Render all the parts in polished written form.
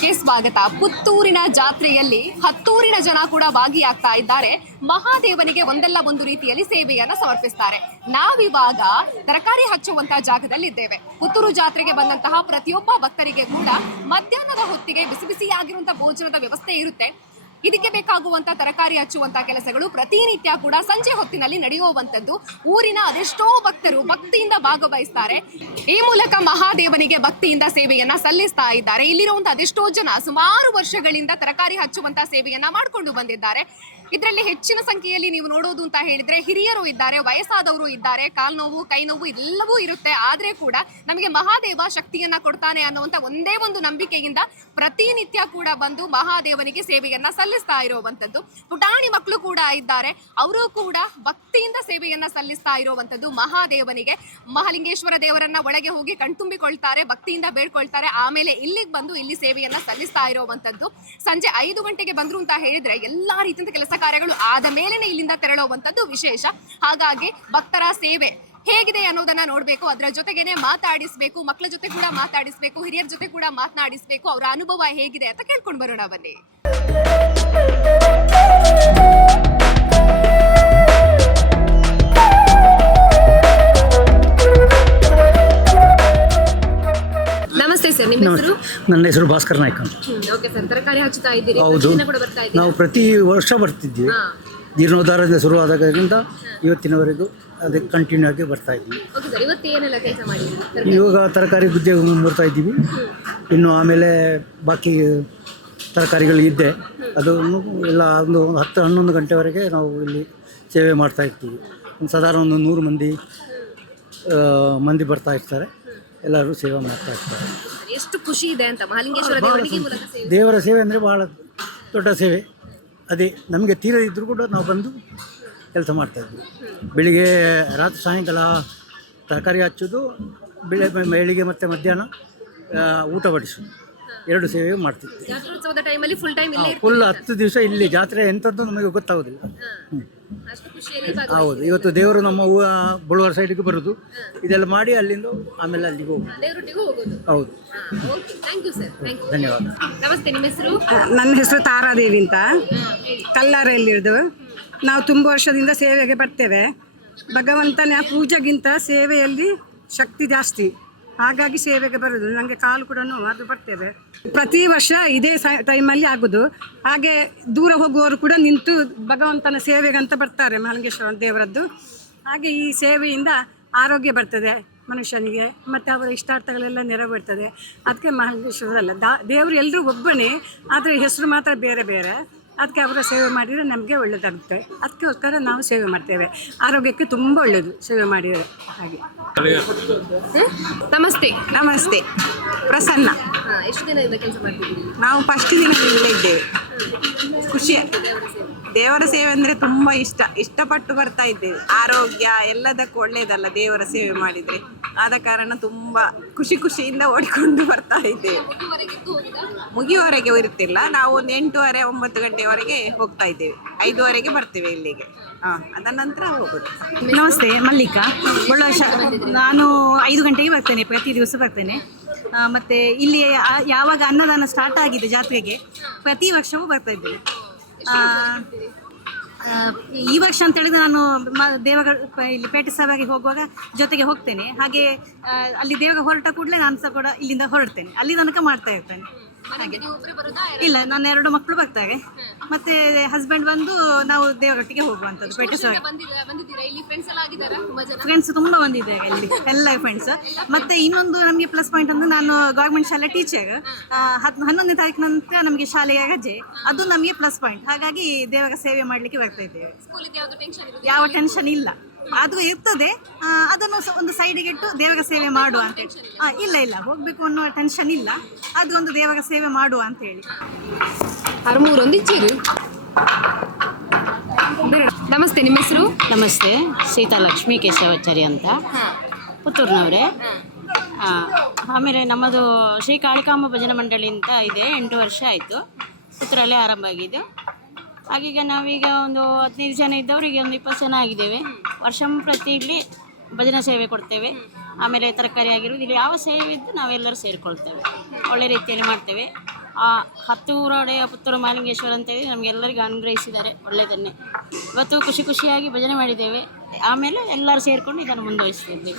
ಕಾರ್ಯಕ್ರಮಕ್ಕೆ ಸ್ವಾಗತ. ಪುತ್ತೂರಿನ ಜಾತ್ರೆಯಲ್ಲಿ ಹತ್ತೂರಿನ ಜನ ಕೂಡ ಭಾಗಿಯಾಗ್ತಾ ಇದ್ದಾರೆ. ಮಹಾದೇವನಿಗೆ ಒಂದಲ್ಲ ಒಂದು ರೀತಿಯಲ್ಲಿ ಸೇವೆಯನ್ನ ಸಮರ್ಪಿಸ್ತಾರೆ. ನಾವಿವಾಗ ತರಕಾರಿ ಹಚ್ಚುವಂತ ಜಾಗದಲ್ಲಿದ್ದೇವೆ. ಪುತ್ತೂರು ಜಾತ್ರೆಗೆ ಬಂದಂತಹ ಪ್ರತಿಯೊಬ್ಬ ಭಕ್ತರಿಗೆ ಕೂಡ ಮಧ್ಯಾಹ್ನದ ಹೊತ್ತಿಗೆ ಬಿಸಿ ಬಿಸಿಯಾಗಿರುವಂತಹ ಭೋಜನದ ವ್ಯವಸ್ಥೆ ಇರುತ್ತೆ. ಇದಕ್ಕೆ ಬೇಕಾಗುವಂತ ತರಕಾರಿ ಹಚ್ಚುವಂತ ಕೆಲಸಗಳು ಪ್ರತಿನಿತ್ಯ ಕೂಡ ಸಂಜೆ ಹೊತ್ತಿನಲ್ಲಿ ನಡೆಯುವಂತದ್ದು. ಊರಿನ ಅದೆಷ್ಟೋ ಭಕ್ತರು ಭಕ್ತಿಯಿಂದ ಭಾಗವಹಿಸ್ತಾರೆ. ಈ ಮೂಲಕ ಮಹಾದೇವನಿಗೆ ಭಕ್ತಿಯಿಂದ ಸೇವೆಯನ್ನ ಸಲ್ಲಿಸ್ತಾ ಇದ್ದಾರೆ. ಇಲ್ಲಿರುವಂತಹ ಅದೆಷ್ಟೋ ಜನ ಸುಮಾರು ವರ್ಷಗಳಿಂದ ತರಕಾರಿ ಹಚ್ಚುವಂತ ಸೇವೆಯನ್ನ ಮಾಡಿಕೊಂಡು ಬಂದಿದ್ದಾರೆ. ಇದರಲ್ಲಿ ಹೆಚ್ಚಿನ ಸಂಖ್ಯೆಯಲ್ಲಿ ನೀವು ನೋಡೋದು ಅಂತ ಹೇಳಿದ್ರೆ ಹಿರಿಯರು ಇದ್ದಾರೆ, ವಯಸ್ಸಾದವರು ಇದ್ದಾರೆ, ಕಾಲು ನೋವು, ಕೈ ನೋವು ಎಲ್ಲವೂ ಇರುತ್ತೆ. ಆದ್ರೆ ಕೂಡ ನಮಗೆ ಮಹಾದೇವ ಶಕ್ತಿಯನ್ನ ಕೊಡ್ತಾನೆ ಅನ್ನುವಂತ ಒಂದೇ ಒಂದು ನಂಬಿಕೆಯಿಂದ ಪ್ರತಿನಿತ್ಯ ಕೂಡ ಬಂದು ಮಹಾದೇವನಿಗೆ ಸೇವೆಯನ್ನ ಸಲ್ಲಿಸ್ತಾ ಇರುವಂತದ್ದು. ಪುಟಾಣಿ ಮಕ್ಕಳು ಕೂಡ ಇದ್ದಾರೆ, ಅವರು ಕೂಡ ಭಕ್ತಿಯಿಂದ ಸೇವೆಯನ್ನ ಸಲ್ಲಿಸ್ತಾ ಇರುವಂತದ್ದು ಮಹಾದೇವನಿಗೆ. ಮಹಾಲಿಂಗೇಶ್ವರ ದೇವರನ್ನ ಒಳಗೆ ಹೋಗಿ ಕಣ್ತುಂಬಿಕೊಳ್ತಾರೆ, ಭಕ್ತಿಯಿಂದ ಬೇಡ್ಕೊಳ್ತಾರೆ. ಆಮೇಲೆ ಇಲ್ಲಿಗೆ ಬಂದು ಇಲ್ಲಿ ಸೇವೆಯನ್ನ ಸಲ್ಲಿಸ್ತಾ ಇರುವಂತದ್ದು. ಸಂಜೆ 5 ಗಂಟೆಗೆ ಬಂದ್ರು ಅಂತ ಹೇಳಿದ್ರೆ ಎಲ್ಲಾ ರೀತಿಯ ಕೆಲಸ ಕಾರ್ಯಗಳು ಆದ ಮೇಲೆನೆ ಇಲ್ಲಿಂದ ತೆರಳುವಂತದ್ದು ವಿಶೇಷ. ಹಾಗಾಗಿ ಭಕ್ತರ ಸೇವೆ ಹೇಗಿದೆ ಅನ್ನೋದನ್ನ ನೋಡ್ಬೇಕು, ಅದರ ಜೊತೆಗೇನೆ ಮಾತಾಡಿಸ್ಬೇಕು, ಮಕ್ಕಳ ಜೊತೆ ಕೂಡ ಮಾತಾಡಿಸ್ಬೇಕು, ಹಿರಿಯರ ಜೊತೆ ಕೂಡ ಮಾತನಾಡಿಸ್ಬೇಕು. ಅವರ ಅನುಭವ ಹೇಗಿದೆ ಅಂತ ಕೇಳ್ಕೊಂಡು ಬರೋಣ ಬನ್ನಿ. ನಮಸ್ತೆ ಸರ್, ನಿಮ್ಮ ಹೆಸರು? ನನ್ನ ಹೆಸರು ಭಾಸ್ಕರ್ ನಾಯ್ಕ ಅಂತ. ಓಕೆ ಸರ್, ತರಕಾರಿ ಹಚ್ಚುತ್ತಾ ಇದ್ದೀರಿ? ಹೌದು, ನಾವು ಪ್ರತಿ ವರ್ಷ ಬರ್ತಿದ್ವಿ. ಜೀರ್ಣೋದ್ಧಾರದಿಂದ ಶುರುವಾದಾಗದಿಂದ ಇವತ್ತಿನವರೆಗೂ ಅದಕ್ಕೆ ಕಂಟಿನ್ಯೂ ಆಗಿ ಬರ್ತಾ ಇದ್ವಿ. ಇವಾಗ ತರಕಾರಿ ಬುದ್ಧಿ ಬರ್ತಾ ಇದ್ದೀವಿ. ಇನ್ನು ಆಮೇಲೆ ಬಾಕಿ ತರಕಾರಿಗಳು ಇದ್ದೆ ಅದನ್ನು ಎಲ್ಲ ಒಂದು 10-11 ಗಂಟೆವರೆಗೆ ನಾವು ಇಲ್ಲಿ ಸೇವೆ ಮಾಡ್ತಾ ಇರ್ತೀವಿ. ಸಾಧಾರಣ ಒಂದು 100 ಮಂದಿ ಬರ್ತಾ ಇರ್ತಾರೆ. ಎಲ್ಲರೂ ಸೇವೆ ಮಾಡ್ತಾ ಇರ್ತಾರೆ. ಎಷ್ಟು ಖುಷಿ ಇದೆ ಅಂತ ಮಹಾಲಿಂಗೇಶ್ವರ ದೇವರ ಸೇವೆ ಅಂದರೆ ಬಹಳ ದೊಡ್ಡ ಸೇವೆ. ಅದೇ ನಮಗೆ ತೀರದಿದ್ದರೂ ಕೂಡ ನಾವು ಬಂದು ಕೆಲಸ ಮಾಡ್ತಾಯಿದ್ವಿ. ಬೆಳಿಗ್ಗೆ ರಾತ್ರಿ ಸಾಯಂಕಾಲ ತರಕಾರಿ ಹಚ್ಚೋದು, ಬೆಳಿಗ್ಗೆ ಮತ್ತು ಮಧ್ಯಾಹ್ನ ಊಟ ಬಡಿಸೋದು, 2 ಸೇವೆ ಮಾಡ್ತಿದ್ವಿ. ಫುಲ್ 10 ದಿವಸ ಇಲ್ಲಿ ಜಾತ್ರೆ ಎಂಥದ್ದು ನಮಗೆ ಗೊತ್ತಾಗೋದಿಲ್ಲ. ಹೌದು, ಇವತ್ತು ದೇವರು ನಮ್ಮ ಬಳುವಾರ ಸೈಡಿಗೆ ಬರೋದು, ಇದೆಲ್ಲ ಮಾಡಿ ಅಲ್ಲಿಂದ ಆಮೇಲೆ ಅಲ್ಲಿಗೆ ಹೋಗೋದು. ಹೌದು, ಧನ್ಯವಾದ. ನಮಸ್ತೆ, ನಿಮ್ಮ ಹೆಸರು? ನನ್ನ ಹೆಸರು ತಾರಾದೇವಿ ಅಂತ, ಕಲ್ಲಾರಲ್ಲಿರೋದು. ನಾವು ತುಂಬ ವರ್ಷದಿಂದ ಸೇವೆಗೆ ಬರ್ತೇವೆ. ಭಗವಂತನ ಪೂಜೆಗಿಂತ ಸೇವೆಯಲ್ಲಿ ಶಕ್ತಿ ಜಾಸ್ತಿ, ಹಾಗಾಗಿ ಸೇವೆಗೆ ಬರೋದು. ನನಗೆ ಕಾಲು ಕೂಡ ನೋವು, ಬರ್ತೇವೆ ಪ್ರತಿ ವರ್ಷ ಇದೇ ಟೈಮಲ್ಲಿ ಆಗೋದು. ಹಾಗೆ ದೂರ ಹೋಗುವವರು ಕೂಡ ನಿಂತು ಭಗವಂತನ ಸೇವೆಗಂತ ಬರ್ತಾರೆ ಮಹಾಲಿಂಗೇಶ್ವರ ದೇವರದ್ದು. ಹಾಗೆ ಈ ಸೇವೆಯಿಂದ ಆರೋಗ್ಯ ಬರ್ತದೆ ಮನುಷ್ಯನಿಗೆ, ಮತ್ತು ಅವರ ಇಷ್ಟಾರ್ಥಗಳೆಲ್ಲ ನೆರವೇರ್ತದೆ. ಅದಕ್ಕೆ ಮಹಾಲಿಂಗೇಶ್ವರದಲ್ಲ ದೇವರು ಎಲ್ಲರೂ ಒಬ್ಬನೇ, ಆದರೆ ಹೆಸರು ಮಾತ್ರ ಬೇರೆ ಬೇರೆ. ಅದಕ್ಕೆ ಅವರ ಸೇವೆ ಮಾಡಿದರೆ ನಮಗೆ ಒಳ್ಳೆಯದಾಗುತ್ತೆ. ಅದಕ್ಕೋಸ್ಕರ ನಾವು ಸೇವೆ ಮಾಡ್ತೇವೆ. ಆರೋಗ್ಯಕ್ಕೆ ತುಂಬ ಒಳ್ಳೆಯದು ಸೇವೆ ಮಾಡಿದರೆ. ಹಾಗೆ ನಮಸ್ತೆ. ನಮಸ್ತೆ, ಪ್ರಸನ್ನ. ಎಷ್ಟು ದಿನದಿಂದ ಕೆಲಸ ಮಾಡ್ತಿದ್ದೀವಿ? ನಾವು ಫಸ್ಟ್ ದಿನ ಇಲ್ಲೇ ಇದ್ದೇವೆ. ಖುಷಿ, ದೇವರ ಸೇವೆ ಅಂದರೆ ತುಂಬ ಇಷ್ಟಪಟ್ಟು ಬರ್ತಾ ಇದ್ದೇವೆ. ಆರೋಗ್ಯ ಎಲ್ಲದಕ್ಕೂ ಒಳ್ಳೆಯದಲ್ಲ ದೇವರ ಸೇವೆ ಮಾಡಿದರೆ. ಆದ ಕಾರಣ ತುಂಬ ಖುಷಿಯಿಂದ ಓಡಿಕೊಂಡು ಬರ್ತಾ ಇದ್ದೇವೆ. ಮುಗಿಯುವವರೆಗೆ ಇರುತ್ತಿಲ್ಲ, ನಾವು ಒಂದು 8:30-9 ಗಂಟೆವರೆಗೆ ಹೋಗ್ತಾ ಇದ್ದೇವೆ. 5:30ಗೆ ಬರ್ತೇವೆ ಇಲ್ಲಿಗೆ. ಅದರ ನಂತರ ಹೋಗೋದು. ನಮಸ್ತೆ, ಮಲ್ಲಿಕಾ ಬಳ್ಳಾಶ. ನಾನು 5 ಗಂಟೆಗೆ ಬರ್ತೇನೆ, ಪ್ರತಿ ದಿವಸ ಬರ್ತೇನೆ. ಮತ್ತು ಇಲ್ಲಿ ಯಾವಾಗ ಅನ್ನದಾನ ಸ್ಟಾರ್ಟ್ ಆಗಿದೆ ಜಾತ್ರೆಗೆ ಪ್ರತಿ ವರ್ಷವೂ ಬರ್ತಾ ಇದ್ದೇನೆ. ಈ ವರ್ಷ ಅಂತ ಹೇಳಿದ್ರೆ ನಾನು ದೇವಗಳ ಇಲ್ಲಿ ಪೇಟೆ ಸಭೆಗೆ ಹೋಗುವಾಗ ಜೊತೆಗೆ ಹೋಗ್ತೇನೆ. ಹಾಗೆ ಅಲ್ಲಿ ದೇವಗ ಹೊರಟ ಕೂಡಲೇ ನಾನು ಸಹ ಕೂಡ ಇಲ್ಲಿಂದ ಹೊರಡ್ತೇನೆ, ಅಲ್ಲಿ ತನಕ ಮಾಡ್ತಾ ಇರ್ತೇನೆ. ಹಾಗೆ ಇಲ್ಲ, ನನ್ನ 2 ಮಕ್ಕಳು ಬರ್ತಾರೆ, ಮತ್ತೆ ಹಸ್ಬೆಂಡ್ ಬಂದು ನಾವು ದೇವರೊಟ್ಟಿಗೆ ಹೋಗುವಂಥದ್ದು ಪೇಟೆ ಸಭೆ. ಫ್ರೆಂಡ್ಸ್ ತುಂಬ ಬಂದಿದ್ದಾರೆ ಇಲ್ಲಿ, ಎಲ್ಲ ಫ್ರೆಂಡ್ಸ್. ಮತ್ತೆ ಇನ್ನೊಂದು ನಮಗೆ ಪ್ಲಸ್ ಪಾಯಿಂಟ್ ಅಂದರೆ ನಾನು ಗೌರ್ಮೆಂಟ್ ಶಾಲೆ ಟೀಚರ್. 11ನೇ ತಾರೀಕು ನಂತರ ನಮಗೆ ಶಾಲೆಯ ರಜೆ, ಅದು ನಮಗೆ ಪ್ಲಸ್ ಪಾಯಿಂಟ್. ಹಾಗಾಗಿ ದೇವರ ಸೇವೆ ಮಾಡಲಿಕ್ಕೆ ಬರ್ತಾ ಇದ್ದೇವೆ. ಯಾವ ಟೆನ್ಷನ್ ಇಲ್ಲ, ಅದು ಇರ್ತದೆ. ಅದನ್ನು ಒಂದು ಸೈಡಿಗೆ ಇಟ್ಟು ದೇವರ ಸೇವೆ ಮಾಡುವ ಅಂತೇಳಿ. ಇಲ್ಲ ಹೋಗಬೇಕು ಅನ್ನೋ ಟೆನ್ಷನ್ ಇಲ್ಲ, ಅದು ಒಂದು ದೇವರ ಸೇವೆ ಮಾಡುವ ಅಂತೇಳಿ. ನಮಸ್ತೆ, ನಿಮ್ಮ ಹೆಸರು? ನಮಸ್ತೆ, ಸೀತಾಲಕ್ಷ್ಮಿ ಕೇಶವಾಚಾರ್ಯ ಅಂತ, ಪುತ್ತೂರಿನವರೇ. ಆಮೇಲೆ ನಮ್ಮದು ಶ್ರೀ ಕಾಳಿಕಾಂಬ ಭಜನಾ ಮಂಡಳಿ ಅಂತ ಇದೆ. 8 ವರ್ಷ ಆಯಿತು, ಪುತ್ತೂರಲ್ಲೇ ಆರಂಭ ಆಗಿದ್ದು. ಹಾಗೀಗ ನಾವೀಗ ಒಂದು 15 ಜನ ಇದ್ದವರಿಗೆ ಒಂದು 20 ಜನ ಆಗಿದ್ದೇವೆ. ವರ್ಷ ಪ್ರತಿ ಇಲ್ಲಿ ಭಜನಾ ಸೇವೆ ಕೊಡ್ತೇವೆ. ಆಮೇಲೆ ತರಕಾರಿ ಆಗಿರೋದು, ಇಲ್ಲಿ ಯಾವ ಸೇವೆ ಇದ್ದು ನಾವೆಲ್ಲರೂ ಸೇರಿಕೊಳ್ತೇವೆ. ಒಳ್ಳೆ ರೀತಿಯಲ್ಲಿ ಮಾಡ್ತೇವೆ. ಹತ್ತೂರೊಡೆಯ ಪುತ್ತೂರು ಮಹಾಲಿಂಗೇಶ್ವರ ಅಂತೇಳಿ ನಮಗೆಲ್ಲರಿಗೂ ಅನುಗ್ರಹಿಸಿದ್ದಾರೆ ಒಳ್ಳೆಯದನ್ನೇ. ಇವತ್ತು ಖುಷಿ ಖುಷಿಯಾಗಿ ಭಜನೆ ಮಾಡಿದ್ದೇವೆ. ಆಮೇಲೆ ಎಲ್ಲರೂ ಸೇರಿಕೊಂಡು ಇದನ್ನು ಮುಂದುವರಿಸ್ತಿದ್ವಿ.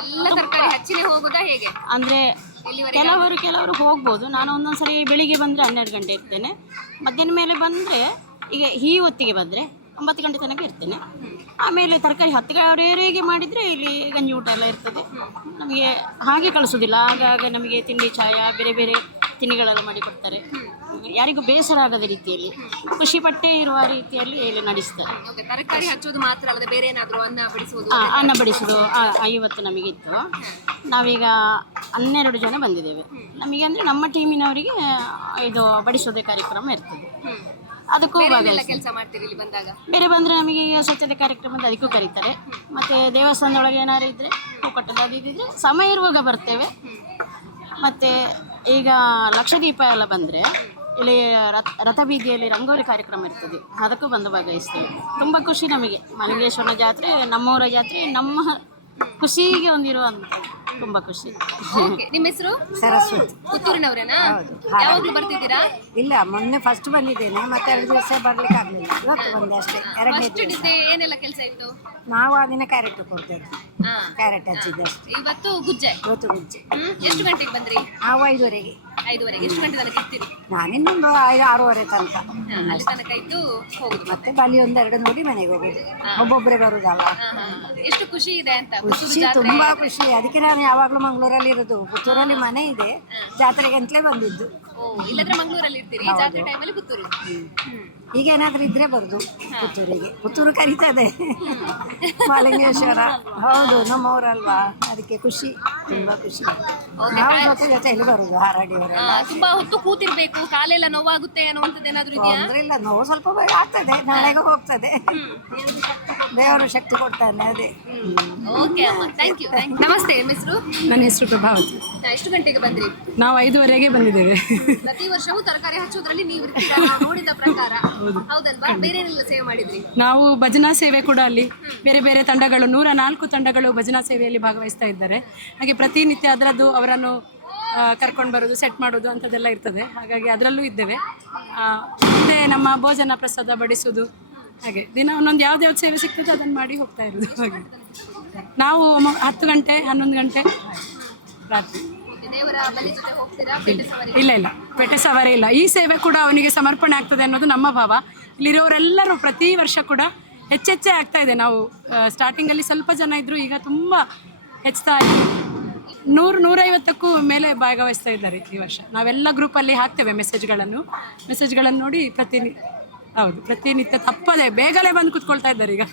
ಎಲ್ಲ ತರಕಾರಿ ಹಚ್ಚಿನೇ ಹೋಗೋದಾ ಹೇಗೆ? ಅಂದರೆ ಕೆಲವರು ಹೋಗ್ಬೋದು. ನಾನು ಒಂದೊಂದು ಸರಿ ಬೆಳಿಗ್ಗೆ ಬಂದರೆ 12 ಗಂಟೆ ಇರ್ತೇನೆ. ಮಧ್ಯಾಹ್ನ ಮೇಲೆ ಬಂದರೆ ಈಗ ಈ ಹೊತ್ತಿಗೆ ಬಂದರೆ 9 ಗಂಟೆ ತನಕ ಇರ್ತೇನೆ. ಆಮೇಲೆ ತರಕಾರಿ 10 ಗಂಟೆವರೆಗೆ ಮಾಡಿದರೆ ಇಲ್ಲಿ ಗಂಜಿ ಊಟ ಎಲ್ಲ ಇರ್ತದೆ. ನಮಗೆ ಹಾಗೆ ಕಳಿಸೋದಿಲ್ಲ. ಆಗಾಗ ನಮಗೆ ತಿಂಡಿ ಚಾಯ ಬೇರೆ ಬೇರೆ ತಿಂಡಿಗಳೆಲ್ಲ ಮಾಡಿ ಕೊಡ್ತಾರೆ. ಯಾರಿಗೂ ಬೇಸರ ಆಗದ ರೀತಿಯಲ್ಲಿ ಖುಷಿ ಪಟ್ಟೆ ಇರುವ ರೀತಿಯಲ್ಲಿ ಇಲ್ಲಿ ನಡೆಸ್ತಾರೆ. ಓಕೆ, ತರಕಾರಿ ಹಚ್ಚೋದು ಮಾತ್ರ ಅಲ್ಲದೆ ಬೇರೆ ಏನಾದರೂ ಅನ್ನ ಬಡಿಸೋದು? ಅನ್ನ ಬಡಿಸೋದು 50 ನಮಗಿತ್ತು. ನಾವೀಗ 12 ಜನ ಬಂದಿದ್ದೇವೆ. ನಮಗೆ ಅಂದರೆ ನಮ್ಮ ಟೀಮಿನವರಿಗೆ ಇದು ಬಡಿಸೋದೇ ಕಾರ್ಯಕ್ರಮ ಇರ್ತದೆ. ಅದಕ್ಕೂ ಕೆಲಸ ಮಾಡ್ತೀರಿ ಇಲ್ಲಿ ಬಂದಾಗ? ಬೇರೆ ಬಂದರೆ ನಮಗೆ ಈಗ ಸ್ವಚ್ಛತೆ ಕಾರ್ಯಕ್ರಮ ಅಂತ ಅದಕ್ಕೂ ಕರೀತಾರೆ. ಮತ್ತು ದೇವಸ್ಥಾನದೊಳಗೆ ಏನಾದ್ರು ಇದ್ದರೆ ಹೂಕಟ್ಟದ ಅದು ಇದ್ದಿದ್ರೆ ಸಮಯ ಇರುವಾಗ ಬರ್ತೇವೆ. ಮತ್ತು ಈಗ ಲಕ್ಷದೀಪ ಎಲ್ಲ ಬಂದರೆ ಇಲ್ಲಿ ರಥಬೀದಿಯಲ್ಲಿ ರಂಗೋಲಿ ಕಾರ್ಯಕ್ರಮ ಇರ್ತದೆ. ಅದಕ್ಕೂ ಬಂದು ಭಾಗವಹಿಸ್ತೇವೆ. ತುಂಬ ಖುಷಿ ನಮಗೆ. ಮಲ್ಲಿಂಗೇಶ್ವರನ ಜಾತ್ರೆ ನಮ್ಮೂರ ಜಾತ್ರೆ, ನಮ್ಮ ಖುಷಿಗೆ ಹೊಂದಿರುವಂಥದ್ದು. ತುಂಬ ಖುಷಿ. ಓಕೆ, ನಿಮ್ಮ ಹೆಸರು? ಸರಸ್ವತಿ. ಪುತ್ತೂರಿನವರೇನಾ? ಯಾವಾಗಲೂ ಬರ್ತಿದ್ದೀರಾ? ಇಲ್ಲ, ಮೊನ್ನೆ ಫಸ್ಟ್ ಬಂದಿದ್ದೇನೆ. ಮತ್ತೆ 2 ದಿವಸ ಬರ್ಲಿಕ್ಕೆ ಆಗಲಿಲ್ಲ. ಇವತ್ತು ಬಂದೆ ಅಷ್ಟೇ. 2ನೇ ದಿವಸ. ಏನೆಲ್ಲ ಕೆಲಸ ಇತ್ತು? ನಾವು ಅದನ್ನ ಕ್ಯಾರೆಟ್ ಕೊಡ್ತೇವೆ. ಕ್ಯಾರೆಟ್ ಹಚ್ಚಿದ್ದೆ ಅಷ್ಟೇ. ಇವತ್ತು ಗುಜ್ಜೆ? ಇವತ್ತು ಗುಜ್ಜೆ. ಎಷ್ಟು ಗಂಟೆಗೆ ಬಂದ್ರಿ? ನಾವು 5:30ಗೆ. 5:30ಗೆ. ಎಷ್ಟು ಗಂಟೆ ತನಕ ಇರ್ತೀರಿ? ನಾನಿನ್ನೊಂದು 5-6:30 ತನಕ. ಅಲ್ಲಿ ತನಕ ಇದ್ದು ಹೋಗುದು. ಮತ್ತೆ ಬಲಿ 1-2 ನೋಡಿ ಮನೆಗೆ ಹೋಗುದು. ಒಬ್ಬೊಬ್ಬರೇ ಬರುದಲ್ಲ. ಎಷ್ಟು ಖುಷಿ ಇದೆ ಅಂತ. ಖುಷಿ, ತುಂಬಾ ಖುಷಿ. ಅದಕ್ಕೆ ನಾನು ಯಾವಾಗ್ಲೂ ಮಂಗಳೂರಲ್ಲಿ ಇರೋದು. ಪುತ್ತೂರಲ್ಲಿ ಮನೆ ಇದೆ, ಜಾತ್ರೆಗೆ ಅಂತಲೇ ಬಂದಿದ್ದು. ಇಲ್ಲದ್ರೆ ಮಂಗಳೂರಲ್ಲಿ ಇರ್ತೀರಿ, ಜಾತ್ರೆ ಟೈಮಲ್ಲಿ ಪುತ್ತೂರು. ಈಗ ಏನಾದ್ರೂ ಇದ್ರೆ ಬರುದು ಪುತ್ತೂರಿಗೆ. ಪುತ್ತೂರು ಕರೀತದೆ. ಮಹಾಲಿಂಗೇಶ್ವರ ಹೌದು, ನಮ್ಮವರಲ್ವಾ, ಅದಕ್ಕೆ ಖುಷಿ, ತುಂಬಾ ಖುಷಿ. ನಾವು ಜೊತೆಯಲ್ಲಿ ಬರುದು ಹಾರಾಡಿಯವರೆಲ್ಲ. ತುಂಬಾ ಹೊತ್ತು ಕೂತಿರ್ಬೇಕು, ಕಾಲೆಲ್ಲ ನೋವಾಗುತ್ತೆ ಅನ್ನುವಂಥದ್ದು ಏನಾದ್ರು ಇದೆಯಾ? ತೊಂದ್ರೆ ಇಲ್ಲ, ನೋವು ಸ್ವಲ್ಪ ಆಗ್ತದೆ, ನಾಳೆಗೆ ಹೋಗ್ತದೆ. ದೇವರು ಶಕ್ತಿ ಕೊಡ್ತಾನೆ. ಅದೇ. ಓಕೆ ಅಮ್ಮ, ಥ್ಯಾಂಕ್ ಯು. ನಮಸ್ತೆ, ನಿಮ್ಮ ಹೆಸರು? ನನ್ನ ಹೆಸರು ಪ್ರಭಾವತಿ. ಎಷ್ಟು ಗಂಟೆಗೆ ಬಂದ್ರಿ? ನಾವು 5:30ಗೆ ಬಂದಿದ್ದೇವೆ. ಪ್ರತಿ ವರ್ಷವೂ ತರಕಾರಿ ಹಚ್ಚೋದ್ರಲ್ಲಿ ನೀವು ಇರ್ತೀರಾ, ನಾವು ನೋಡಿದ ಪ್ರಕಾರ. ಹೌದಲ್ವಾ? ಬೇರೆ ಏನೆಲ್ಲ ಸೇವೆ ಮಾಡಿದ್ರಿ? ನಾವು ಭಜನಾ ಸೇವೆ ಕೂಡ ಅಲ್ಲಿ ಬೇರೆ ಬೇರೆ ತಂಡಗಳು 104 ತಂಡಗಳು ಭಜನಾ ಸೇವೆಯಲ್ಲಿ ಭಾಗವಹಿಸ್ತಾ ಇದ್ದಾರೆ. ಹಾಗೆ ಪ್ರತಿನಿತ್ಯ ಅದರದ್ದು ಅವರನ್ನು ಕರ್ಕೊಂಡು ಬರೋದು, ಸೆಟ್ ಮಾಡೋದು ಅಂಥದ್ದೆಲ್ಲ ಇರ್ತದೆ. ಹಾಗಾಗಿ ಅದರಲ್ಲೂ ಇದ್ದೇವೆ. ಮತ್ತು ನಮ್ಮ ಭೋಜನ ಪ್ರಸಾದ ಬಡಿಸೋದು, ಹಾಗೆ ದಿನ ಒಂದೊಂದು ಯಾವ್ದು ಸೇವೆ ಸಿಗ್ತದೆ ಅದನ್ನು ಮಾಡಿ ಹೋಗ್ತಾ ಇರೋದು. ಹಾಗೆ ನಾವು 10 ಗಂಟೆ 11 ಗಂಟೆ ರಾತ್ರಿ. ಇಲ್ಲ, ಪೇಟೆ ಸವಾರಿ ಇಲ್ಲ. ಈ ಸೇವೆ ಕೂಡ ಅವನಿಗೆ ಸಮರ್ಪಣೆ ಆಗ್ತದೆ ಅನ್ನೋದು ನಮ್ಮ ಭಾವ. ಇಲ್ಲಿರೋರೆಲ್ಲರೂ ಪ್ರತಿ ವರ್ಷ ಕೂಡ ಹೆಚ್ಚೆಚ್ಚೇ ಆಗ್ತಾ ಇದೆ. ನಾವು ಸ್ಟಾರ್ಟಿಂಗಲ್ಲಿ ಸ್ವಲ್ಪ ಜನ ಇದ್ದರು, ಈಗ ತುಂಬ ಹೆಚ್ಚುತ್ತಾ ಇದೆ. 100-150ಕ್ಕೂ ಮೇಲೆ ಭಾಗವಹಿಸ್ತಾ ಇದ್ದಾರೆ ಈ ವರ್ಷ. ನಾವೆಲ್ಲ ಗ್ರೂಪಲ್ಲಿ ಹಾಕ್ತೇವೆ ಮೆಸೇಜ್ಗಳನ್ನು ನೋಡಿ ಪ್ರತಿನಿತ್ಯ ತಪ್ಪದೆ ಬೇಗನೆ ಬಂದು ಕೂತ್ಕೊಳ್ತಾ ಇದ್ದಾರೆ. ಈಗ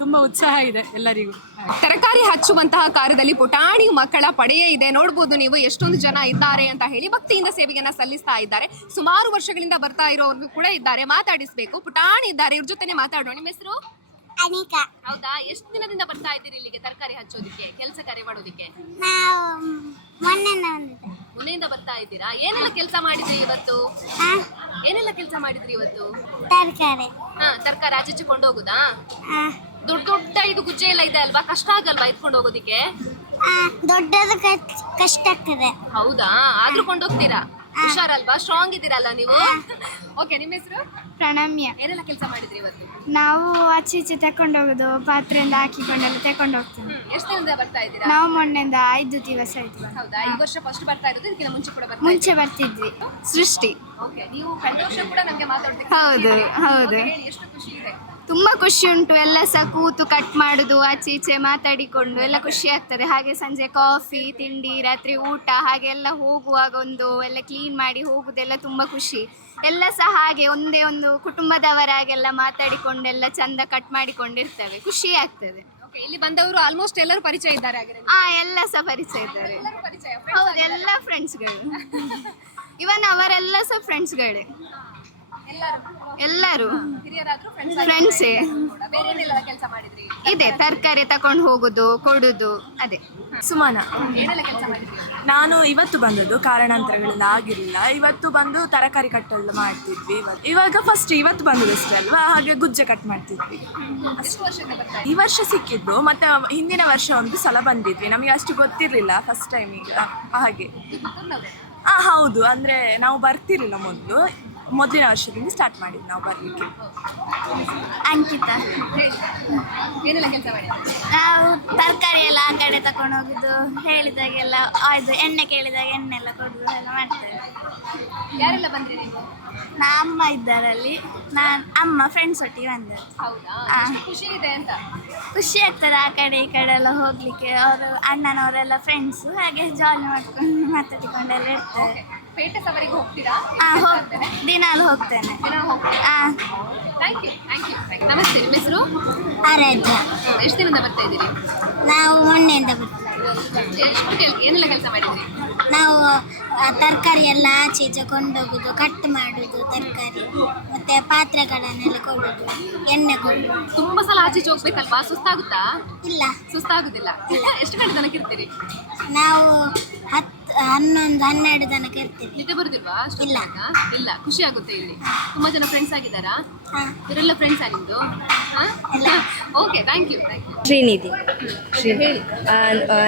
ತುಂಬ ಉತ್ಸಾಹ ಇದೆ ಎಲ್ಲರಿಗೂ. ತರಕಾರಿ ಹಚ್ಚುವಂತಹ ಕಾರ್ಯದಲ್ಲಿ ಪುಟಾಣಿ ಮಕ್ಕಳ ಪಡೆಯೇ ಇದೆ. ನೋಡ್ಬೋದು ನೀವು ಎಷ್ಟೊಂದು ಜನ ಇದ್ದಾರೆ ಅಂತ ಹೇಳಿ ಭಕ್ತಿಯಿಂದ ಸೇವೆಯನ್ನ ಸಲ್ಲಿಸ್ತಾ ಇದ್ದಾರೆ. ಸುಮಾರು ವರ್ಷಗಳಿಂದ ಬರ್ತಾ ಇರೋರು ಕೂಡ ಇದ್ದಾರೆ. ಮಾತಾಡಿಸ್ಬೇಕು, ಪುಟಾಣಿ ಇದ್ದಾರೆ, ಇವ್ರ ಜೊತೆನೆ ಮಾತಾಡೋಣ. ನಿಮ್ಮ ಹೆಸರು? ಅನಿಕಾ. ಹೌದಾ? ಎಷ್ಟು ದಿನದಿಂದ ಬರ್ತಾ ಇದ್ದೀರಿ ಇಲ್ಲಿಗೆ ತರಕಾರಿ ಹಚ್ಚೋದಿಕ್ಕೆ, ಕೆಲಸ ಕಾರ್ಯ ಮಾಡೋದಿಕ್ಕೆ? ಮೊನ್ನೆಯಿಂದ ಬರ್ತಾ ಇದ್ದೀರಾ? ಏನೆಲ್ಲ ಕೆಲಸ ಮಾಡಿದ್ರಿ ಇವತ್ತು? ತರಕಾರಿ. ತರಕಾರಿ ಆಚೆಚ್ಚಿಕೊಂಡು ಹೋಗುದಾ? ದೊಡ್ಡ ಇದು ಗುಜ್ಜೆ ಎಲ್ಲ ಇದೆ ಅಲ್ವಾ, ಕಷ್ಟ ಆಗಲ್ವಾ ಎತ್ಕೊಂಡು ಹೋಗೋದಿಕ್ಕೆ? ದೊಡ್ಡದು ಕಷ್ಟ ಆಗ್ತದೆ. ಹೌದಾ? ಆದ್ರೂ ಕೊಂಡೋಗ್ತೀರಾ? ಹುಷಾರಲ್ವಾ? ಸ್ಟ್ರಾಂಗ್ ಇದ್ದೀರಲ್ಲ ನೀವು. ಓಕೆ, ನಿಮ್ಮ ಹೆಸರು? ಪ್ರಣಮ್ಯ. ಏನೆಲ್ಲ ಕೆಲಸ ಮಾಡಿದ್ರಿ ಇವತ್ತು? ನಾವು ಆಚೆ ಈಚೆ ತಕೊಂಡು ಹೋಗೋದು, ಪಾತ್ರೆಯಿಂದ ಹಾಕಿಕೊಂಡೆಲ್ಲ ತಕೊಂಡು ಹೋಗ್ತೀವಿ. ಎಷ್ಟು ದಿನದಿಂದ ಬರ್ತಾ ಇದ್ದೀರಾ? ನಾವು ಮೊನ್ನೆಯಿಂದ 5 ದಿವಸ ಆಯ್ತು. ಹೌದಾ? ಈ ವರ್ಷ ಫಸ್ಟ್ ಬರ್ತಾ ಇರೋದು, ಇದಕ್ಕಿಂತ ಮುಂಚೆ ಕೂಡ ಮುಂಚೆ ಬರ್ತಿದ್ವಿ. ಸೃಷ್ಟಿ. ಓಕೆ, ನೀವು ಕಳೆದ ವರ್ಷ ಕೂಡ ನಮಗೆ ಮಾತಾಡ್ತೀವಿ. ಹೌದು. ಎಷ್ಟು ಖುಷಿ ಇದೆ? ತುಂಬ ಖುಷಿ ಉಂಟು. ಎಲ್ಲ ಸಹ ಕೂತು ಕಟ್ ಮಾಡೋದು, ಆಚೆ ಈಚೆ ಮಾತಾಡಿಕೊಂಡು ಎಲ್ಲ ಖುಷಿ ಆಗ್ತದೆ. ಹಾಗೆ ಸಂಜೆ ಕಾಫಿ, ತಿಂಡಿ, ರಾತ್ರಿ ಊಟ, ಹಾಗೆ ಎಲ್ಲ ಹೋಗುವಾಗ ಎಲ್ಲ ಕ್ಲೀನ್ ಮಾಡಿ ಹೋಗುದೆಲ್ಲ ತುಂಬ ಖುಷಿ. ಎಲ್ಲ ಸಹ ಹಾಗೆ ಒಂದೇ ಒಂದು ಕುಟುಂಬದವರಾಗೆಲ್ಲ ಮಾತಾಡಿಕೊಂಡೆಲ್ಲ ಚಂದ ಕಟ್ ಮಾಡಿಕೊಂಡಿರ್ತೇವೆ. ಖುಷಿ ಆಗ್ತದೆ. ಇಲ್ಲಿ ಬಂದವರು ಆಲ್ಮೋಸ್ಟ್ ಎಲ್ಲರೂ ಪರಿಚಯ ಇದ್ದಾರೆ. ಎಲ್ಲ ಸಹ ಪರಿಚಯ ಇದ್ದಾರೆ. ಹೌದು, ಎಲ್ಲ ಫ್ರೆಂಡ್ಸ್ಗಳು. ಇವನ್ ಅವರೆಲ್ಲ ಸಹ ಫ್ರೆಂಡ್ಸ್ಗಳೇ. ಎಲ್ಲರೂ ಫ್ರೆಂಡ್ಸೇ. ಇದೆ ತರಕಾರಿ ತಕೊಂಡು ಹೋಗುದು, ಕೊಡುದು. ಅದೇ. ಸುಮಾನ. ನಾನು ಇವತ್ತು ಬಂದದ್ದು, ಕಾರಣಾಂತರಗಳಿಂದ ಆಗಿರಲಿಲ್ಲ. ಇವತ್ತು ಬಂದು ತರಕಾರಿ ಕಟ್ಟೆಲ್ಲ ಮಾಡ್ತಿದ್ವಿ. ಇವತ್ತು ಬಂದದ್ದು ಅಷ್ಟೇ ಅಲ್ವಾ, ಹಾಗೆ ಗುಜ್ಜೆ ಕಟ್ ಮಾಡ್ತಿದ್ವಿ. ಈ ವರ್ಷ ಸಿಕ್ಕಿದ್ದು, ಮತ್ತೆ ಹಿಂದಿನ ವರ್ಷ ಒಂದು ಸಲ ಬಂದಿದ್ವಿ. ನಮಗೆ ಅಷ್ಟು ಗೊತ್ತಿರಲಿಲ್ಲ ಫಸ್ಟ್ ಟೈಮ್. ಈಗ ಹಾಗೆ ಹೌದು, ಅಂದರೆ ನಾವು ಬರ್ತಿರಲಿಲ್ಲ ಮೊದಲಿನ ವರ್ಷದಿಂದ ಸ್ಟಾರ್ಟ್ ಮಾಡಿದ್ದು ನಾವು ಬರಲಿಕ್ಕೆ. ಅಂಕಿತಾ. ಏನೆಲ್ಲ ಕೆಲಸ ಮಾಡಿದ್ರಿ? ನಾವು ತರಕಾರಿ ಎಲ್ಲ ಆ ಕಡೆ ತಕೊಂಡು ಹೋಗುದು, ಹೇಳಿದಾಗೆಲ್ಲ ಇದು ಎಣ್ಣೆ ಕೇಳಿದಾಗ ಎಣ್ಣೆ ಎಲ್ಲ ಕೊಡುದು ಎಲ್ಲ ಮಾಡ್ತೇವೆ. ಯಾರೆಲ್ಲ ಬಂದ್ರಿ ನೀವು? ಅಮ್ಮ ಇದ್ದಾರಲ್ಲಿ, ಅಮ್ಮ ಫ್ರೆಂಡ್ಸ್ ಒಟ್ಟಿಗೆ ಬಂದೆ. ಹೌದಾ? ಆ. ಖುಷಿ ಇದೆ ಅಂತ? ಖುಷಿ ಆಗ್ತದೆ ಆ ಕಡೆ ಈ ಕಡೆ ಎಲ್ಲ ಹೋಗ್ಲಿಕ್ಕೆ. ಅವರು ಅಣ್ಣನವರೆಲ್ಲ ಫ್ರೆಂಡ್ಸು, ಹಾಗೆ ಜಾಲಿ ಮಾಡ್ಕೊಂಡು ಮಾತಾಡಿಕೊಂಡೆಲ್ಲ ಇರ್ತೇವೆ. ಪೇಟೆ ಸವಾರಿಗೆ ಹೋಗ್ತೀರಾ? ದಿನಾಲು ಹೋಗ್ತೇನೆ. Thank you. ನಮಸ್ತೆ, ನಿಮ್ಮ ಹೆಸರು? ಆರಾಧ್ಯ. ಎಷ್ಟು ದಿನದಿಂದ ಬರ್ತಾ ಇದ್ದೀರಿ? ನಾವು ಮೊನ್ನೆಯಿಂದ ಬರ್ತೀವಿ. ಏನೆಲ್ಲ ಕೆಲಸ ಮಾಡಿದ್ರಿ? ನಾವು ತರಕಾರಿ ಎಲ್ಲ ಆಚೆ ಈಚೆ ಕೊಂಡೋಗೋದು, ಕಟ್ ಮಾಡೋದು ತರಕಾರಿ, ಮತ್ತೆ ಪಾತ್ರೆಗಳನ್ನೆಲ್ಲ ಕೊಡೋದು, ಎಣ್ಣೆ ಕೊಡೋದು. ತುಂಬಾ ಸಲ ಆಚೆ ಹೋಗ್ಬೇಕಲ್ವಾ? ಸುಸ್ತಾಗುತ್ತಾ? ಇಲ್ಲ, ಸುಸ್ತಾಗುದಿಲ್ಲ. ಎಷ್ಟು ಗಂಟೆ ತನಕ ಇರ್ತೀರಿ? ನಾವು 11, 12 ತನಕ ಇರ್ತೀವಿ. ನಿದ್ದೆ ಬರುದಿಲ್ವಾ? ಇಲ್ಲ. ಇಲ್ಲ. ಖುಷಿ ಆಗುತ್ತೆ ಇಲ್ಲಿ. ತುಂಬಾ ಜನ ಫ್ರೆಂಡ್ಸ್ ಆಗಿದ್ದಾರಾ? ಹಾಂ, ಇವರೆಲ್ಲ ಫ್ರೆಂಡ್ಸ್ ನಿಮ್ದು? Okay, thank you. ಶ್ರೀನಿಧಿ.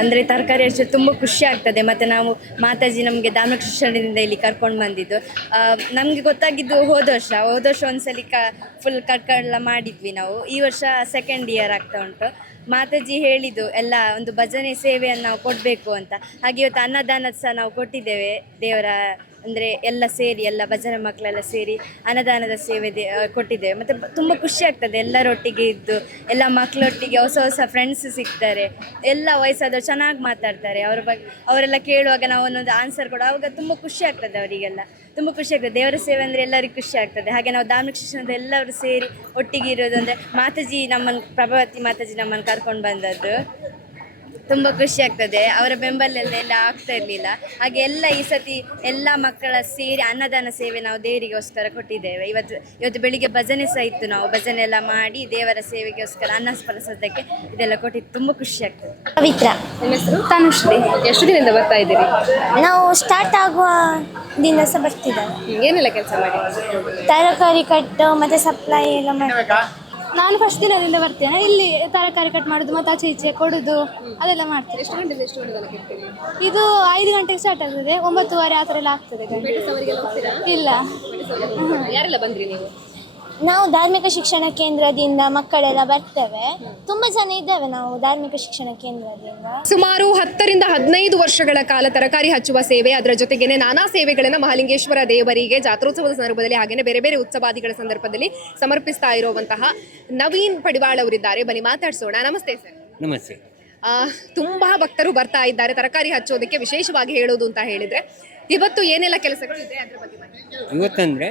ಅಂದರೆ ತರಕಾರಿ ಅಷ್ಟು ತುಂಬ ಖುಷಿ ಆಗ್ತದೆ. ಮತ್ತು ನಾವು ಮಾತಾಜಿ ನಮಗೆ ಧಾಮಕೃಷ್ಣದಿಂದ ಇಲ್ಲಿ ಕರ್ಕೊಂಡು ಬಂದಿದ್ದು. ನಮಗೆ ಗೊತ್ತಾಗಿದ್ದು ಹೋದ ವರ್ಷ ಒಂದ್ಸಲಿ ಫುಲ್ ಕಟ್ಕೆಲ್ಲ ಮಾಡಿದ್ವಿ ನಾವು. ಈ ವರ್ಷ ಸೆಕೆಂಡ್ ಇಯರ್ ಆಗ್ತಾ ಉಂಟು. ಮಾತಾಜಿ ಹೇಳಿದ್ದು ಎಲ್ಲ ಒಂದು ಭಜನೆ ಸೇವೆಯನ್ನು ನಾವು ಕೊಡಬೇಕು ಅಂತ. ಹಾಗೆ ಇವತ್ತು ಅನ್ನದಾನ ಸಹ ನಾವು ಕೊಟ್ಟಿದ್ದೇವೆ. ದೇವರ ಅಂದರೆ ಎಲ್ಲ ಸೇರಿ, ಎಲ್ಲ ಭಜನೆ ಮಕ್ಕಳೆಲ್ಲ ಸೇರಿ ಅನ್ನದಾನದ ಸೇವೆ ಕೊಟ್ಟಿದ್ದೇವೆ. ಮತ್ತು ತುಂಬ ಖುಷಿ ಆಗ್ತದೆ ಎಲ್ಲರೊಟ್ಟಿಗೆ ಇದ್ದು, ಎಲ್ಲ ಮಕ್ಕಳೊಟ್ಟಿಗೆ ಹೊಸ ಫ್ರೆಂಡ್ಸ್ ಸಿಗ್ತಾರೆ. ಎಲ್ಲ ವಯಸ್ಸಾದವರು ಚೆನ್ನಾಗಿ ಮಾತಾಡ್ತಾರೆ. ಅವರ ಬಗ್ಗೆ ಅವರೆಲ್ಲ ಕೇಳುವಾಗ ನಾವು ಒಂದೊಂದು ಆನ್ಸರ್ ಕೊಡೋ ಆವಾಗ ತುಂಬ ಖುಷಿ ಆಗ್ತದೆ. ಅವರಿಗೆಲ್ಲ ತುಂಬ ಖುಷಿ ಆಗ್ತದೆ. ದೇವರ ಸೇವೆ ಅಂದರೆ ಎಲ್ಲರಿಗೂ ಖುಷಿ ಆಗ್ತದೆ. ಹಾಗೆ ನಾವು ಧಾರ್ಮಿಕ ಶಿಕ್ಷಣದ ಎಲ್ಲರೂ ಸೇರಿ ಒಟ್ಟಿಗೆ ಇರೋದು ಅಂದರೆ ಮಾತಾಜಿ ನಮ್ಮನ್ನು, ಪ್ರಭಾವತಿ ಮಾತಾಜಿ ನಮ್ಮನ್ನು ಕರ್ಕೊಂಡು ಬಂದದ್ದು. ತುಂಬ ಖುಷಿ ಆಗ್ತದೆ. ಅವರ ಬೆಂಬಲೆಲ್ಲ ಆಗ್ತಾ ಇರಲಿಲ್ಲ. ಹಾಗೆ ಎಲ್ಲ ಈ ಸತಿ ಎಲ್ಲ ಮಕ್ಕಳ ಸೇರಿ ಅನ್ನದಾನ ಸೇವೆ ನಾವು ದೇವರಿಗೋಸ್ಕರ ಕೊಟ್ಟಿದ್ದೇವೆ. ಇವತ್ತು ಬೆಳಿಗ್ಗೆ ಭಜನೆ ಸಹ ಇತ್ತು. ನಾವು ಭಜನೆ ಎಲ್ಲ ಮಾಡಿ ದೇವರ ಸೇವೆಗೋಸ್ಕರ ಅನ್ನ ಪ್ರಸಾದಕ್ಕೆ ಇದೆಲ್ಲ ಕೊಟ್ಟಿದ್ದು. ತುಂಬ ಖುಷಿ ಆಗ್ತದೆ. ಪವಿತ್ರ. ನಿಮ್ಮ ಹೆಸರು? ತನುಶ್ರೀ. ಎಷ್ಟು ದಿನದಿಂದ ಬರ್ತಾ ಇದ್ದೀರಿ? ನಾವು ಸ್ಟಾರ್ಟ್ ಆಗುವ ದಿನ ಸಹ ಬರ್ತಿದ್ದೇವೆ. ಏನೆಲ್ಲ ಕೆಲಸ ಮಾಡಿ? ತರಕಾರಿ ಕಟ್ಟು ಮತ್ತು ಸಪ್ಲೈ ಎಲ್ಲ ಮಾಡಿ. ನಾನು ಫಸ್ಟ್ ದಿನದಿಂದ ಬರ್ತೇನೆ. ಇಲ್ಲಿ ತರಕಾರಿ ಕಟ್ ಮಾಡೋದು ಮತ್ತು ಆಚೆ ಈಚೆ ಕೊಡೋದು ಅದೆಲ್ಲ ಮಾಡ್ತೇವೆ. ಎಷ್ಟು ಗಂಟೆ ತನಕ ಇರ್ತೀರಿ? ಇದು 5 ಗಂಟೆಗೆ ಸ್ಟಾರ್ಟ್ ಆಗ್ತದೆ, 9:15 ಆ ಥರ ಎಲ್ಲ ಆಗ್ತದೆ. ಪೇಟೆ ಸವಾರಿಗೆಲ್ಲ ಹೋಗ್ತೀರಾ? ಇಲ್ಲ. ಯಾರೆಲ್ಲ ಬಂದ್ರಿ ನೀವು? ನಾವು ಧಾರ್ಮಿಕ ಶಿಕ್ಷಣ ಕೇಂದ್ರದಿಂದ ಮಕ್ಕಳೆಲ್ಲ ಬರ್ತೇವೆ. ತುಂಬ ಜನ ಇದ್ದೇವೆ ನಾವು ಧಾರ್ಮಿಕ ಶಿಕ್ಷಣ ಕೇಂದ್ರದಿಂದ. ಸುಮಾರು 10 ರಿಂದ 15 ವರ್ಷಗಳ ಕಾಲ ತರಕಾರಿ ಹಚ್ಚುವ ಸೇವೆ, ಅದರ ಜೊತೆಗೇನೆ ನಾನಾ ಸೇವೆಗಳನ್ನು ಮಹಾಲಿಂಗೇಶ್ವರ ದೇವರಿಗೆ ಜಾತ್ರೋತ್ಸವದ ಸಂದರ್ಭದಲ್ಲಿ ಹಾಗೇನೆ ಬೇರೆ ಬೇರೆ ಉತ್ಸವಾದಿಗಳ ಸಂದರ್ಭದಲ್ಲಿ ಸಮರ್ಪಿಸ್ತಾ ಇರುವಂತಹ ನವೀನ್ ಪಡಿವಾಳ್ ಅವರಿದ್ದಾರೆ. ಬನ್ನಿ ಮಾತಾಡ್ಸೋಣ. ನಮಸ್ತೆ ಸರ್. ನಮಸ್ತೆ. ತುಂಬಾ ಭಕ್ತರು ಬರ್ತಾ ಇದ್ದಾರೆ ತರಕಾರಿ ಹಚ್ಚೋದಕ್ಕೆ. ವಿಶೇಷವಾಗಿ ಹೇಳೋದು ಅಂತ ಹೇಳಿದ್ರೆ ಇವತ್ತು ಏನೆಲ್ಲ ಕೆಲಸಗಳು ಇದೆ ಅದ್ರ ಬಗ್ಗೆ ಮಾತಾಡಿ. ಇವತ್ತಂದರೆ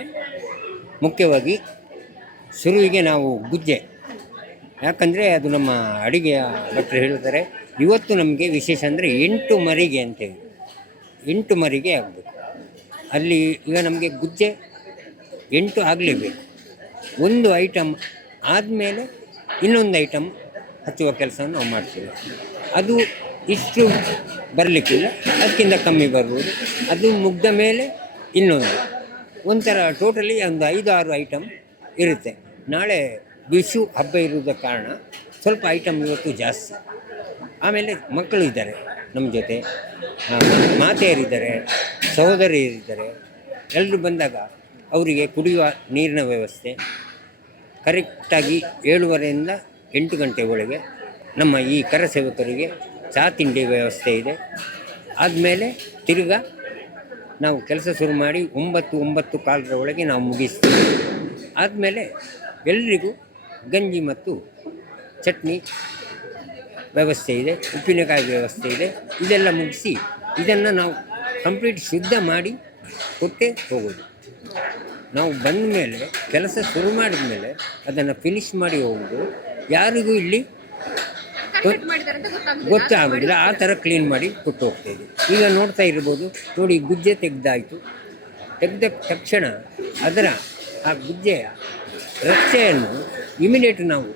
ಮುಖ್ಯವಾಗಿ ಶುರುವಿಗೆ ನಾವು ಗುಜ್ಜೆ, ಯಾಕಂದರೆ ಅದು ನಮ್ಮ ಅಡುಗೆಯ ಭಟ್ರು ಹೇಳ್ತಾರೆ. ಇವತ್ತು ನಮಗೆ ವಿಶೇಷ ಅಂದರೆ 8 ಮರಿಗೆ ಅಂತೇಳಿ 8 ಮರಿಗೆ ಆಗಬೇಕು. ಅಲ್ಲಿ ಈಗ ನಮಗೆ ಗುಜ್ಜೆ 8 ಆಗಲೇಬೇಕು. ಒಂದು ಐಟಮ್ ಆದಮೇಲೆ ಇನ್ನೊಂದು ಐಟಮ್ ಹಚ್ಚುವ ಕೆಲಸವನ್ನು ನಾವು ಮಾಡ್ತೀವಿ. ಅದು ಇಷ್ಟು ಬರಲಿಕ್ಕಿಲ್ಲ, ಅದಕ್ಕಿಂತ ಕಮ್ಮಿ ಬರ್ಬೋದು. ಅದು ಮುಗ್ದ ಮೇಲೆ ಇನ್ನೊಂದು ಒಂಥರ ಟೋಟಲಿ ಒಂದು 5-6 ಐಟಮ್ ಇರುತ್ತೆ. ನಾಳೆ ವಿಷು ಹಬ್ಬ ಇರುವುದ ಕಾರಣ ಸ್ವಲ್ಪ ಐಟಮ್ ಇವತ್ತು ಜಾಸ್ತಿ. ಆಮೇಲೆ ಮಕ್ಕಳು ಇದ್ದಾರೆ ನಮ್ಮ ಜೊತೆ, ಮಾತೆಯರಿದ್ದಾರೆ, ಸಹೋದರಿಯರಿದ್ದಾರೆ. ಎಲ್ಲರೂ ಬಂದಾಗ ಅವರಿಗೆ ಕುಡಿಯುವ ನೀರಿನ ವ್ಯವಸ್ಥೆ ಕರೆಕ್ಟಾಗಿ 7:30ರಿಂದ 8 ಗಂಟೆ ಒಳಗೆ ನಮ್ಮ ಈ ಕರಸೇವಕರಿಗೆ ಚಹಾ ತಿಂಡಿ ವ್ಯವಸ್ಥೆ ಇದೆ. ಆದಮೇಲೆ ತಿರ್ಗಾ ನಾವು ಕೆಲಸ ಶುರು ಮಾಡಿ 9-9:15 ಒಳಗೆ ನಾವು ಮುಗಿಸ್ತೀವಿ. ಆದಮೇಲೆ ಎಲ್ರಿಗೂ ಗಂಜಿ ಮತ್ತು ಚಟ್ನಿ ವ್ಯವಸ್ಥೆ ಇದೆ, ಉಪ್ಪಿನಕಾಯಿ ವ್ಯವಸ್ಥೆ ಇದೆ. ಇದೆಲ್ಲ ಮುಗಿಸಿ ಇದನ್ನು ನಾವು ಕಂಪ್ಲೀಟ್ ಶುದ್ಧ ಮಾಡಿ ಕೊಟ್ಟೇ ಹೋಗೋದು. ನಾವು ಬಂದ ಮೇಲೆ ಕೆಲಸ ಶುರು ಮಾಡಿದ ಮೇಲೆ ಅದನ್ನು ಫಿನಿಷ್ ಮಾಡಿ ಹೋಗೋದು. ಯಾರಿಗೂ ಇಲ್ಲಿ ಗೊತ್ತಾಗೋದಿಲ್ಲ. ಆ ಥರ ಕ್ಲೀನ್ ಮಾಡಿ ಕೊಟ್ಟು ಹೋಗ್ತಾಯಿದ್ವಿ. ಈಗ ನೋಡ್ತಾ ಇರ್ಬೋದು ನೋಡಿ, ಗುಜ್ಜೆ ತೆಗೆದಾಯಿತು. ತೆಗೆದ ತಕ್ಷಣ ಅದರ ಆ ಗುಜ್ಜೆಯ ರಚ್ಚೆಯನ್ನು ಇಮಿಡಿಯೇಟ್ ನಾವು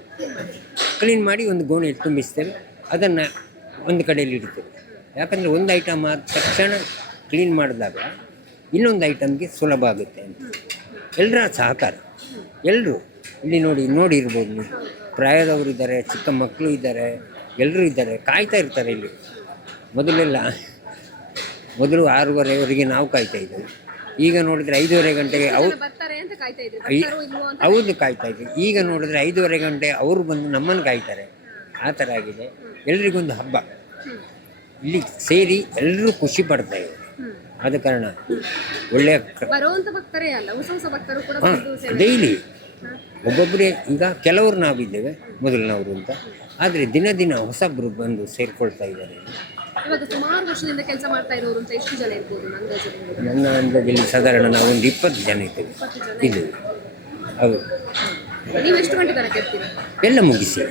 ಕ್ಲೀನ್ ಮಾಡಿ ಒಂದು ಗೋಣಿಯಲ್ಲಿ ತುಂಬಿಸ್ತೇವೆ. ಅದನ್ನು ಒಂದು ಕಡೆಯಲ್ಲಿ ಇಡ್ತೇವೆ. ಯಾಕಂದರೆ ಒಂದು ಐಟಮ್ ಆದ ತಕ್ಷಣ ಕ್ಲೀನ್ ಮಾಡಿದಾಗ ಇನ್ನೊಂದು ಐಟಮ್ಗೆ ಸುಲಭ ಆಗುತ್ತೆ ಅಂತ ಎಲ್ಲರ ಸಹಕಾರ. ಎಲ್ಲರೂ ಇಲ್ಲಿ ನೋಡಿರ್ಬೋದು ನೀವು, ಪ್ರಾಯದವರು ಇದ್ದಾರೆ, ಚಿಕ್ಕ ಮಕ್ಕಳು ಇದ್ದಾರೆ, ಎಲ್ಲರೂ ಇದ್ದಾರೆ, ಕಾಯ್ತಾ ಇರ್ತಾರೆ ಇಲ್ಲಿ. ಮೊದಲೆಲ್ಲ ಮೊದಲು 6:30ವರೆಗೆ ನಾವು ಕಾಯ್ತಾ ಇದ್ದೆವು. ಈಗ ನೋಡಿದರೆ 5:30 ಗಂಟೆಗೆ ಅವರು ಬರ್ತಾರೆ ಅಂತ ಕಾಯ್ತಾ ಇದ್ರಿ, ಈ- ಬರ್ತಾರೋ ಇಲ್ವೋ ಅಂತ. ಹೌದು ಕಾಯ್ತಾ ಇದ್ವಿ. ಈಗ ನೋಡಿದರೆ 5:30 ಗಂಟೆ ಅವರು ಬಂದು ನಮ್ಮನ್ನು ಕಾಯ್ತಾರೆ. ಆ ಥರ ಆಗಿದೆ. ಎಲ್ರಿಗೊಂದು ಹಬ್ಬ. ಇಲ್ಲಿ ಸೇರಿ ಎಲ್ಲರೂ ಖುಷಿ ಪಡ್ತಾ ಇದ್ದಾರೆ. ಆದ ಕಾರಣ ಒಳ್ಳೆಯ ಬರುವಂತ ಭಕ್ತರೇ ಅಲ್ಲ, ಹೊಸ ಭಕ್ತರು ಕೂಡ ಬಂದು ಸೇವೆ ಡೈಲಿ ಒಬ್ಬೊಬ್ಬರೇ. ಈಗ ಕೆಲವರು ನಾವಿದ್ದೇವೆ ಮೊದಲಿನವರು ಅಂತ, ಆದರೆ ದಿನ ಹೊಸಬ್ರು ಬಂದು ಸೇರಿಕೊಳ್ತಾ ಇದ್ದಾರೆ. ಇವಾಗ ಸುಮಾರು ವರ್ಷದಿಂದ ಕೆಲಸ ಮಾಡ್ತಾ ಇರೋರು ಅಂತ ಎಷ್ಟು ಜನ ಇರ್ಬೋದು ಅಂದಾಜು? ನನ್ನ ಅಂದಾಜಲ್ಲಿ ಸಾಧಾರಣ ನಾವೊಂದು 20 ಜನ ಇದ್ದೇವೆ. ಇದು ಹೌದು. ನೀವು ಎಷ್ಟು ಗಂಟೆ ತನಕ ಇರ್ತೀರಾ? ಎಲ್ಲ ಮುಗಿಸಿ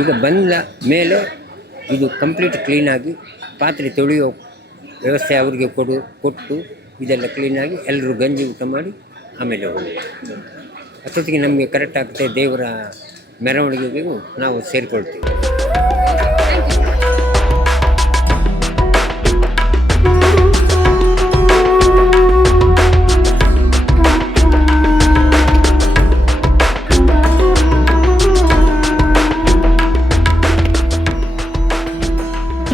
ಈಗ ಬಂದ ಮೇಲೆ ಇದು ಕಂಪ್ಲೀಟ್ ಕ್ಲೀನಾಗಿ ಪಾತ್ರೆ ತೊಳೆಯೋ ವ್ಯವಸ್ಥೆ ಅವರಿಗೆ ಕೊಟ್ಟು ಇದೆಲ್ಲ ಕ್ಲೀನಾಗಿ ಎಲ್ಲರೂ ಗಂಜಿ ಊಟ ಮಾಡಿ ಆಮೇಲೆ ಹೋಗಿ ಅಷ್ಟೊತ್ತಿಗೆ ನಮಗೆ ಕರೆಕ್ಟ್ ಆಗುತ್ತೆ. ದೇವರ ಮೆರವಣಿಗೆಗೂ ನಾವು ಸೇರಿಕೊಳ್ತೀವಿ.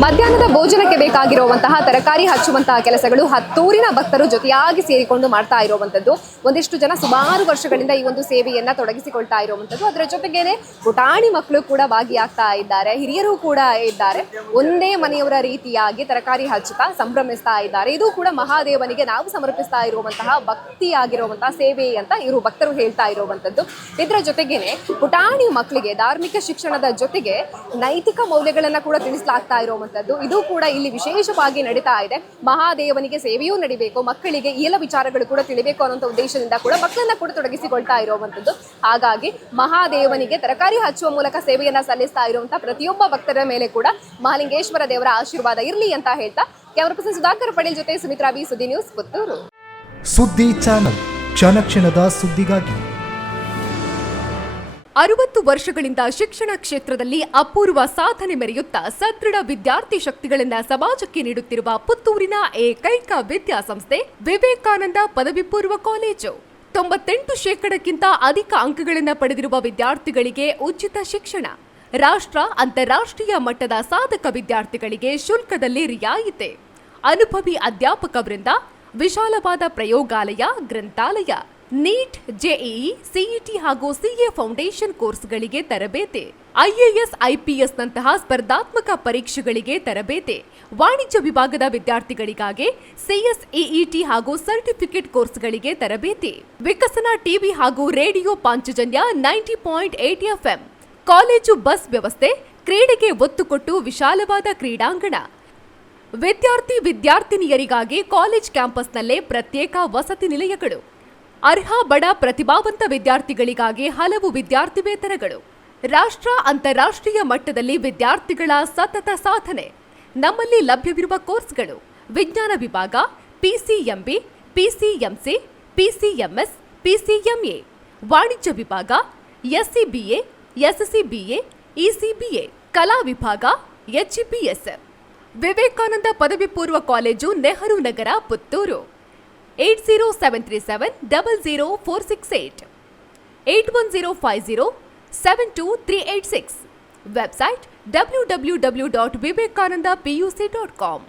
ಮಧ್ಯಾಹ್ನದ ಭೋಜನಕ್ಕೆ ಬೇಕಾಗಿರುವಂತಹ ತರಕಾರಿ ಹಚ್ಚುವಂತಹ ಕೆಲಸಗಳು ಹತ್ತೂರಿನ ಭಕ್ತರು ಜೊತೆಯಾಗಿ ಸೇರಿಕೊಂಡು ಮಾಡ್ತಾ ಇರುವಂತದ್ದು. ಒಂದಿಷ್ಟು ಜನ ಸುಮಾರು ವರ್ಷಗಳಿಂದ ಈ ಒಂದು ಸೇವೆಯನ್ನ ತೊಡಗಿಸಿಕೊಳ್ತಾ ಇರುವಂತದ್ದು. ಅದರ ಜೊತೆಗೇನೆ ಪುಟಾಣಿ ಮಕ್ಕಳು ಕೂಡ ಭಾಗಿಯಾಗ್ತಾ ಇದ್ದಾರೆ, ಹಿರಿಯರು ಕೂಡ ಇದ್ದಾರೆ. ಒಂದೇ ಮನೆಯವರ ರೀತಿಯಾಗಿ ತರಕಾರಿ ಹಚ್ಚುತ್ತಾ ಸಂಭ್ರಮಿಸ್ತಾ ಇದ್ದಾರೆ. ಇದು ಕೂಡ ಮಹಾದೇವನಿಗೆ ನಾವು ಸಮರ್ಪಿಸ್ತಾ ಇರುವಂತಹ ಭಕ್ತಿಯಾಗಿರುವಂತಹ ಸೇವೆ ಅಂತ ಇವರು ಭಕ್ತರು ಹೇಳ್ತಾ ಇರುವಂತದ್ದು. ಇದರ ಜೊತೆಗೇನೆ ಪುಟಾಣಿ ಮಕ್ಕಳಿಗೆ ಧಾರ್ಮಿಕ ಶಿಕ್ಷಣದ ಜೊತೆಗೆ ನೈತಿಕ ಮೌಲ್ಯಗಳನ್ನ ಕೂಡ ತಿಳಿಸಲಾಗ್ತಾ ಇರುವಂತದ್ದು. ಇದು ಕೂಡ ಇಲ್ಲಿ ವಿಶೇಷವಾಗಿ ನಡೀತಾ ಇದೆ. ಮಹಾದೇವನಿಗೆ ಸೇವೆಯೂ ನಡಿಬೇಕು, ಮಕ್ಕಳಿಗೆ ಈ ಎಲ್ಲ ವಿಚಾರಗಳು ಕೂಡ ತಿಳಿಬೇಕು ಅನ್ನೋ ಉದ್ದೇಶದಿಂದ ಕೂಡ ಮಕ್ಕಳನ್ನ ಕೂಡ ತೊಡಗಿಸಿಕೊಳ್ತಾ ಇರುವಂತದ್ದು. ಹಾಗಾಗಿ ಮಹಾದೇವನಿಗೆ ತರಕಾರಿ ಹಚ್ಚುವ ಮೂಲಕ ಸೇವೆಯನ್ನ ಸಲ್ಲಿಸ್ತಾ ಇರುವಂತಹ ಪ್ರತಿಯೊಬ್ಬ ಭಕ್ತರ ಮೇಲೆ ಕೂಡ ಮಹಾಲಿಂಗೇಶ್ವರ ದೇವರ ಆಶೀರ್ವಾದ ಇರಲಿ ಅಂತ ಹೇಳ್ತಾ ಕ್ಯಾಮರಾ ಪರ್ಸನ್ ಸುಧಾಕರ್ ಪಟೇಲ್ ಜೊತೆ ಸುಮಿತ್ರಾ ಬಿ, ಸುದ್ದಿ ನ್ಯೂಸ್, ಪುತ್ತೂರು. ಸುದ್ದಿ ಚಾನಲ್, ಕ್ಷಣ ಕ್ಷಣದ ಸುದ್ದಿಗಾಗಿ. 60 ವರ್ಷಗಳಿಂದ ಶಿಕ್ಷಣ ಕ್ಷೇತ್ರದಲ್ಲಿ ಅಪೂರ್ವ ಸಾಧನೆ ಮೆರೆಯುತ್ತಾ ಸದೃಢ ವಿದ್ಯಾರ್ಥಿ ಶಕ್ತಿಗಳನ್ನು ಸಮಾಜಕ್ಕೆ ನೀಡುತ್ತಿರುವ ಪುತ್ತೂರಿನ ಏಕೈಕ ವಿದ್ಯಾಸಂಸ್ಥೆ ವಿವೇಕಾನಂದ ಪದವಿ ಪೂರ್ವ ಕಾಲೇಜು. 98% ಅಧಿಕ ಅಂಕಗಳನ್ನು ಪಡೆದಿರುವ ವಿದ್ಯಾರ್ಥಿಗಳಿಗೆ ಉಚಿತ ಶಿಕ್ಷಣ, ರಾಷ್ಟ್ರ ಅಂತಾರಾಷ್ಟ್ರೀಯ ಮಟ್ಟದ ಸಾಧಕ ವಿದ್ಯಾರ್ಥಿಗಳಿಗೆ ಶುಲ್ಕದಲ್ಲಿ ರಿಯಾಯಿತಿ, ಅನುಭವಿ ಅಧ್ಯಾಪಕ ವೃಂದ, ವಿಶಾಲವಾದ ಪ್ರಯೋಗಾಲಯ, ಗ್ರಂಥಾಲಯ, ನೀಟ್, ಜೆಇಇ, ಸಿಇಟಿ ಹಾಗೂ ಸಿಎ ಫೌಂಡೇಶನ್ ಕೋರ್ಸ್ಗಳಿಗೆ ತರಬೇತಿ, ಐಎಎಸ್, ಐಪಿಎಸ್ ನಂತಹ ಸ್ಪರ್ಧಾತ್ಮಕ ಪರೀಕ್ಷೆಗಳಿಗೆ ತರಬೇತಿ, ವಾಣಿಜ್ಯ ವಿಭಾಗದ ವಿದ್ಯಾರ್ಥಿಗಳಿಗಾಗಿ ಸಿಎಸ್ಇಇಟಿ ಹಾಗೂ ಸರ್ಟಿಫಿಕೇಟ್ ಕೋರ್ಸ್ಗಳಿಗೆ ತರಬೇತಿ, ವಿಕಸನ ಟಿವಿ ಹಾಗೂ radio Panchajanya 90.8 FM, college bus ವ್ಯವಸ್ಥೆ, ಕ್ರೀಡೆಗೆ ಒತ್ತು ಕೊಟ್ಟು ವಿಶಾಲವಾದ ಕ್ರೀಡಾಂಗಣ, ವಿದ್ಯಾರ್ಥಿನಿಯರಿಗಾಗಿ ಕಾಲೇಜ್ ಕ್ಯಾಂಪಸ್ನಲ್ಲೇ ಪ್ರತ್ಯೇಕ ವಸತಿ ನಿಲಯಗಳು, ಅರ್ಹ ಬಡ ಪ್ರತಿಭಾವಂತ ವಿದ್ಯಾರ್ಥಿಗಳಿಗಾಗಿ ಹಲವು ವಿದ್ಯಾರ್ಥಿ ವೇತನಗಳು, ರಾಷ್ಟ್ರ ಅಂತಾರಾಷ್ಟ್ರೀಯ ಮಟ್ಟದಲ್ಲಿ ವಿದ್ಯಾರ್ಥಿಗಳ ಸತತ ಸಾಧನೆ. ನಮ್ಮಲ್ಲಿ ಲಭ್ಯವಿರುವ ಕೋರ್ಸ್ಗಳು: ವಿಜ್ಞಾನ ವಿಭಾಗ, ಪಿಸಿಎಂಬಿ, ಪಿಸಿಎಂಸಿ, ಪಿಸಿಎಂಎಸ್, ಪಿಸಿಎಂಎ, ವಾಣಿಜ್ಯ ವಿಭಾಗ, ಎಸ್ಸಿಬಿಎ, ಎಸ್ಸಿಬಿಎ, ಇಸಿಬಿಎ, ಕಲಾ ವಿಭಾಗ, ಎಚ್ಇಪಿಎಸ್. ವಿವೇಕಾನಂದ ಪದವಿ ಪೂರ್ವ college, Nehru Nagar, Puttur. 8073700468, 8105072386. Website www.vivekanandapuc.com.